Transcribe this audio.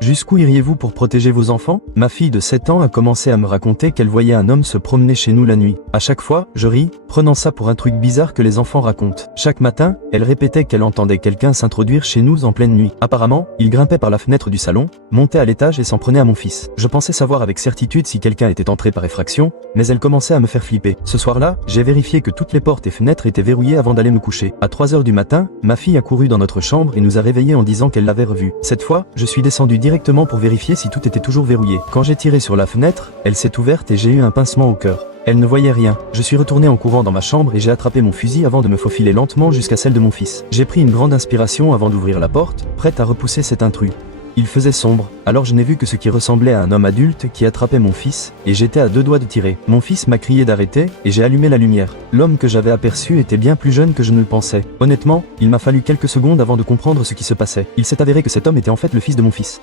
Jusqu'où iriez-vous pour protéger vos enfants? Ma fille de 7 ans a commencé à me raconter qu'elle voyait un homme se promener chez nous la nuit. À chaque fois, je ris, prenant ça pour un truc bizarre que les enfants racontent. Chaque matin, elle répétait qu'elle entendait quelqu'un s'introduire chez nous en pleine nuit. Apparemment, il grimpait par la fenêtre du salon, montait à l'étage et s'en prenait à mon fils. Je pensais savoir avec certitude si quelqu'un était entré par effraction, mais elle commençait à me faire flipper. Ce soir-là, j'ai vérifié que toutes les portes et fenêtres étaient verrouillées avant d'aller me coucher. À 3 heures du matin, ma fille a couru dans notre chambre et nous a réveillés en disant qu'elle l'avait revu. Cette fois, je suis descendu directement pour vérifier si tout était toujours verrouillé. Quand j'ai tiré sur la fenêtre, elle s'est ouverte et j'ai eu un pincement au cœur. Elle ne voyait rien. Je suis retourné en courant dans ma chambre et j'ai attrapé mon fusil avant de me faufiler lentement jusqu'à celle de mon fils. J'ai pris une grande inspiration avant d'ouvrir la porte, prête à repousser cet intrus. Il faisait sombre, alors je n'ai vu que ce qui ressemblait à un homme adulte qui attrapait mon fils, et j'étais à 2 doigts de tirer. Mon fils m'a crié d'arrêter, et j'ai allumé la lumière. L'homme que j'avais aperçu était bien plus jeune que je ne le pensais. Honnêtement, il m'a fallu quelques secondes avant de comprendre ce qui se passait. Il s'est avéré que cet homme était en fait le fils de mon fils.